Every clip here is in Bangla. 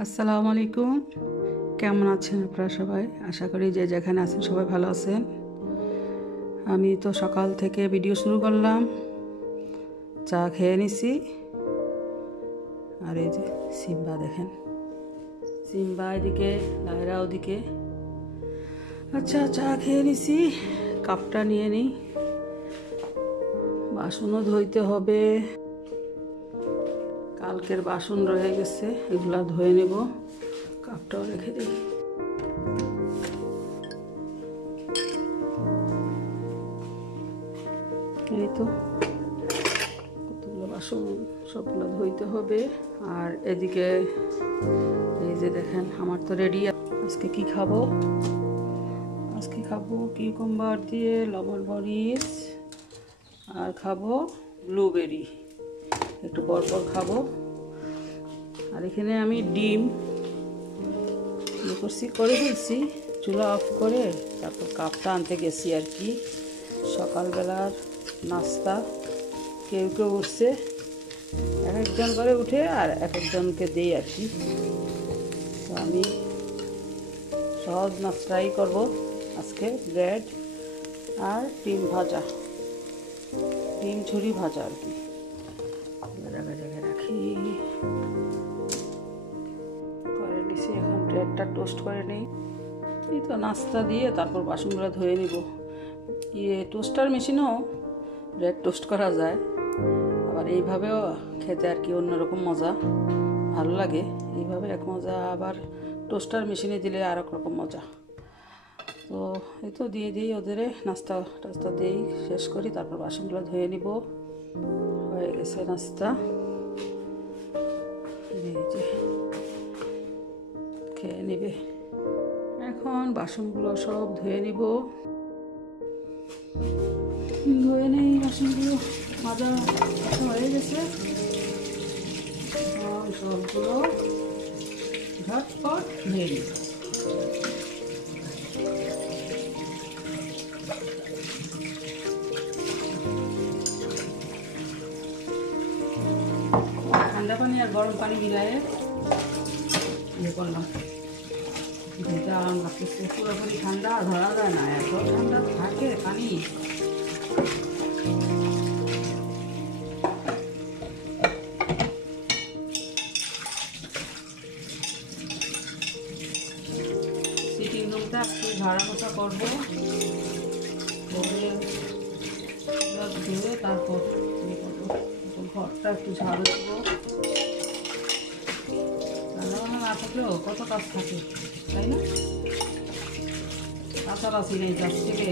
আসসালামু আলাইকুম। কেমন আছেন আপনারা সবাই? আশা করি যে যেখানে আছেন সবাই ভালো আছেন। আমি তো সকাল থেকে ভিডিও শুরু করলাম, চা খেয়ে নিছি। আর এই যে সিম্বা দেখেন, সিম্বা এদিকে, লায়রা ওদিকে। আচ্ছা, চা খেয়ে নিছি, কাপটা নিয়ে নিই। বাসনও ধুইতে হবে, কালকের বাসন রয়ে গেছে, এগুলা ধুয়ে নেব। কাপটাও রেখে দিই। এই তো কতগুলো বাসন, সবগুলো ধুইতে হবে। আর এদিকে এই যে দেখেন, আমার তো রেডি। আজকে কি খাবো? আজকে খাবো কিউকাম্বার দিয়ে লবণ মরিচ, আর খাবো ব্লুবেরি, একটু পরপর খাবো। আর এখানে আমি ডিম করে ফেলছি, চুলা অফ করে তারপর কাপটা আনতে গেছি আর কি। সকালবেলার নাস্তা, কেউ কেউ উঠছে, এক একজন করে উঠে আর এক একজনকে দিই আর কি। তো আমি সহজ নাস্তাই করব আজকে, ব্রেড আর ডিম ভাজা, ডিম ঝুরি ভাজা আর কি। জায়গায় জায়গায় রাখি, করে নিছি। এখন ব্রেডটা টোস্ট করে নিই। এই তো নাস্তা দিয়ে তারপর বাসনগুলো ধুয়ে নিব। টোস্টার মেশিনেও ব্রেড টোস্ট করা যায়, আবার এইভাবেও খেতে আর কি অন্যরকম মজা, ভালো লাগে। এইভাবে এক মজা, আবার টোস্টার মেশিনে দিলে আর এক রকম মজা। তো এই তো দিয়ে দিই ওদের, নাস্তা টাস্তা দিয়েই শেষ করি, তারপর বাসনগুলো ধুয়ে নিব। হয়ে গেছে নাস্তা, এই যে খেয়ে নিবে। এখন বাসনগুলো সব ধুয়ে নিব, ধুয়ে নেই বাসনগুলো। মাজা হয়ে গেছে, সবগুলো ঝটপট ধুয়ে নিব। ঠান্ডা পানি আর গরম পানি মিলায়ে ইয়ে করলাম, ধুইতে আরাম লাগতেছে। পুরোপুরি ঠান্ডা ধরা যায় না, এত ঠান্ডা থাকে পানি। সিটিং রুমটা একটু ঝাড়া মোছা করবো, ধুয়ে তারপর ইয়ে করবো, ঘরটা একটু ঝাড়ু দেবো। রান্নাবান্না না থাকলেও কত কাজ থাকে, তাই না? কাছাকাছি নেই, কাছ থেকে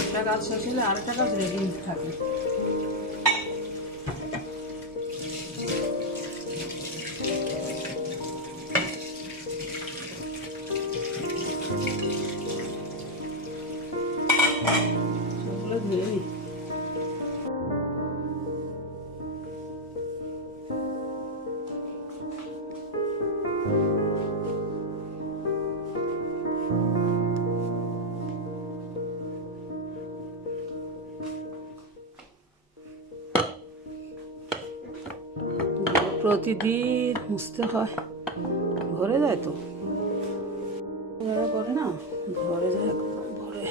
একটা কাজ শেষ হলে আরেকটা কাজ রেডি থাকে। সবগুলো ধুয়ে নিই। প্রতিদিন মুছতে হয়, ঘরে যায় তো, যারা করে না ঘরে যায়, ঘরে।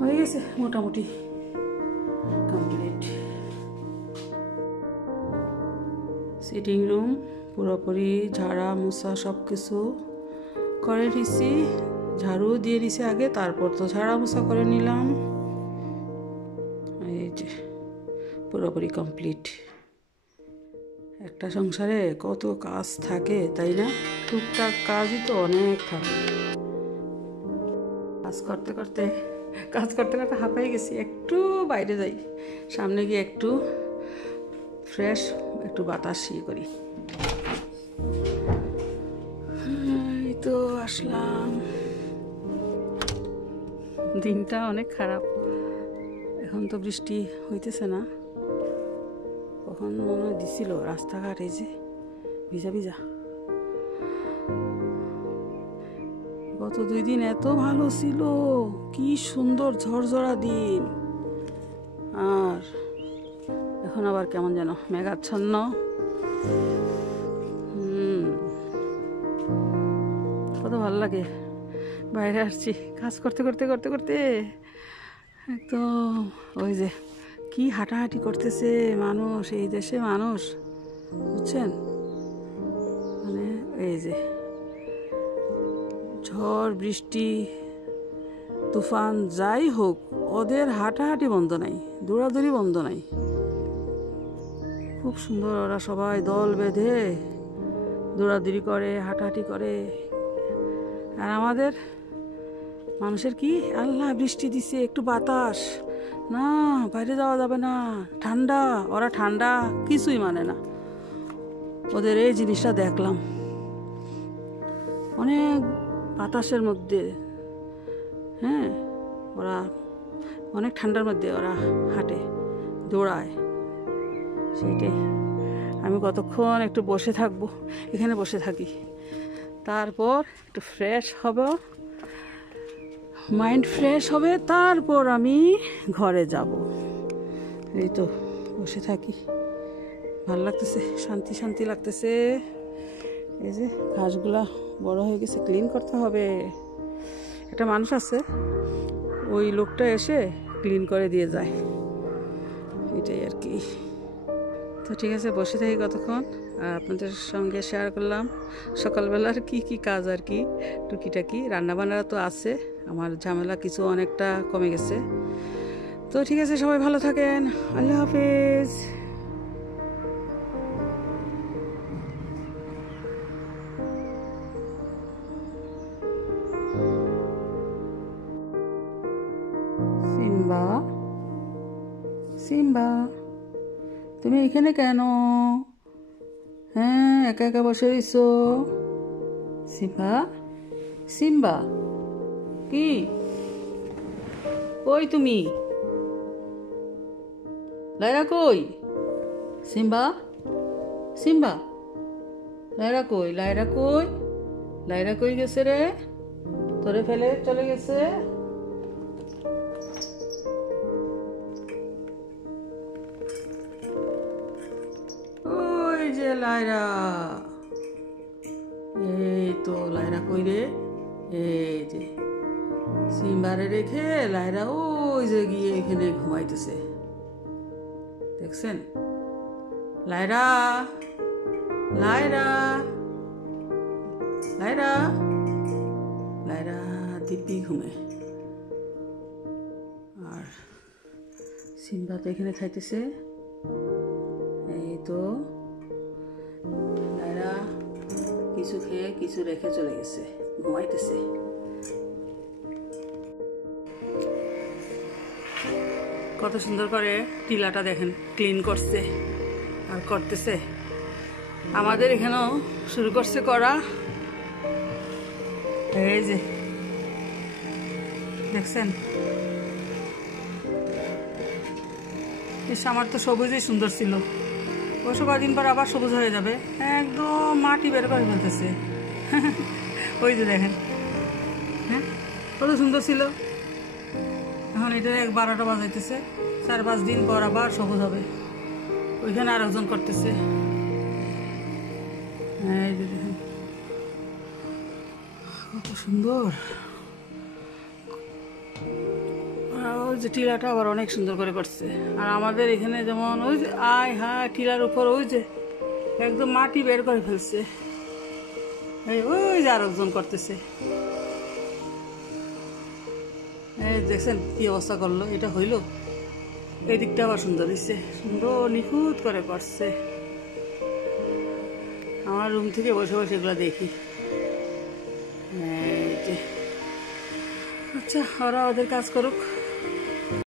হয়ে গেছে মোটামুটি কমপ্লিট। সিটিং রুম পুরোপুরি ঝাড়া মোছা সব কিছু করে নিছি, ঝাড়ু দিয়ে দিছি আগে, তারপর তো ঝাড়া মোছা করে নিলাম। এই যে পুরোপুরি কমপ্লিট। একটা সংসারে কত কাজ থাকে, তাই না? টুকটাক কাজই তো অনেক থাকে। কাজ করতে করতে হাঁপাই গেছি। একটু বাইরে যাই, সামনে গিয়ে একটু ফ্রেশ একটু বাতাস ইয়ে করি। এই তো আসলাম। দিনটা অনেক খারাপ, এখন তো বৃষ্টি হইতেছে না, কখন মনে হয় দিছিল। রাস্তাঘাট এই যে ভিজা ভিজা। গত 2 দিন এত ভালো ছিল, কি সুন্দর ঝড়ঝড়া দিন, আর এখন আবার কেমন যেন মেঘাচ্ছন্ন। কত ভালো লাগে, বাইরে আসছি কাজ করতে করতে করতে করতে একদম। ওই যে কি হাঁটাহাঁটি করতেছে মানুষ, এই দেশে মানুষ, বুঝছেন? মানে এই যে ঝড় বৃষ্টি তুফান যাই হোক, ওদের হাঁটাহাঁটি বন্ধ নাই, দৌড়াদৌড়ি বন্ধ নাই। খুব সুন্দর, ওরা সবাই দল বেঁধে দৌড়াদৌড়ি করে, হাঁটাহাঁটি করে। আর আমাদের মানুষের কি, আল্লাহ বৃষ্টি দিছে, একটু বাতাস, না বাইরে যাওয়া যাবে না, ঠান্ডা। ওরা ঠান্ডা কিছুই মানে না। ওদের এই জিনিসটা দেখলাম, অনেক বাতাসের মধ্যে, হ্যাঁ, ওরা অনেক ঠান্ডার মধ্যে ওরা হাঁটে, দৌড়ায়। সেইটাই আমি কতক্ষণ একটু বসে থাকবো, এখানে বসে থাকি, তারপর একটু ফ্রেশ হব, মাইন্ড ফ্রেশ হবে, তারপর আমি ঘরে যাব। এই তো বসে থাকি, ভালো লাগতেছে, শান্তি শান্তি লাগতেছে। এই যে ঘাসগুলা বড় হয়ে গেছে, ক্লিন করতে হবে। একটা মানুষ আছে, ওই লোকটা এসে ক্লিন করে দিয়ে যায়, এটাই আর কি। তো ঠিক আছে, বসে থাকি কতক্ষণ, আর আপনাদের সঙ্গে শেয়ার করলাম সকালবেলার কি কি কাজ আর কি, টুকিটাকি। রান্নাবান্না তো আছে, আমার ঝামেলা কিছু অনেকটা কমে গেছে। তো ঠিক আছে, সবাই ভালো থাকেন, আল্লাহ হাফেজ। সিম্বা, সিম্বা, তুমি এখানে কেন? হ্যাঁ, একা একা বসে রইছো? সিম্বা, সিম্বা, কি কই তুমি? লাইরা কই? সিম্বা, সিম্বা, লাইরা কই? লাইরা কই? লাইরা কই গেছে রে? তোরে ফেলে চলে গেছে? ওই যে লাইরা, এই তো লাইরা কই রে? এই যে সিম্বারে রেখে লাইরা ওই যে গিয়ে এখানে ঘুমাইতেছে, দেখছেন? লাইরা, লাইরা, লাইরা, লাইরা দিব্যি ঘুমে। আর সিম্বা তো এখানে খাইতেছে। এই তো লাইরা কিছু খেয়ে কিছু রেখে চলে গেছে, ঘুমাইতেছে। কত সুন্দর করে টিলাটা দেখেন ক্লিন করছে আর করতেছে। আমাদের এখানেও শুরু করছে করা। এই যে দেখছেন, আমার তো সবুজই সুন্দর ছিল, ওইসব কদিন পর আবার সবুজ হয়ে যাবে, একদম মাটি বের করে ফেলতেছে। ওই যে দেখেন, হ্যাঁ কত সুন্দর ছিল। এখন এটা 12টা বাজাইতেছে, 4-5 দিন পর আবার সবুজ হবে। ওইখানে আরেকজন করতেছে, এই যে দেখেন কত সুন্দর। ওই যে টিলাটা আবার অনেক সুন্দর করে করছে। আর আমাদের এখানে যেমন ওই যে আয় হ্যাঁ টিলার উপর ওই যে একদম মাটি বের করে ফেলছে, ওই যে আরেকজন করতেছে। এই দেখছেন কি অবস্থা করলো, এটা হইলো। এই দিকটা আবার সুন্দর হয়েছে, সুন্দর নিখুঁত করে করছে। আমার রুম থেকে বসে বসে এগুলো দেখি। আচ্ছা, ওরা ওদের কাজ করুক।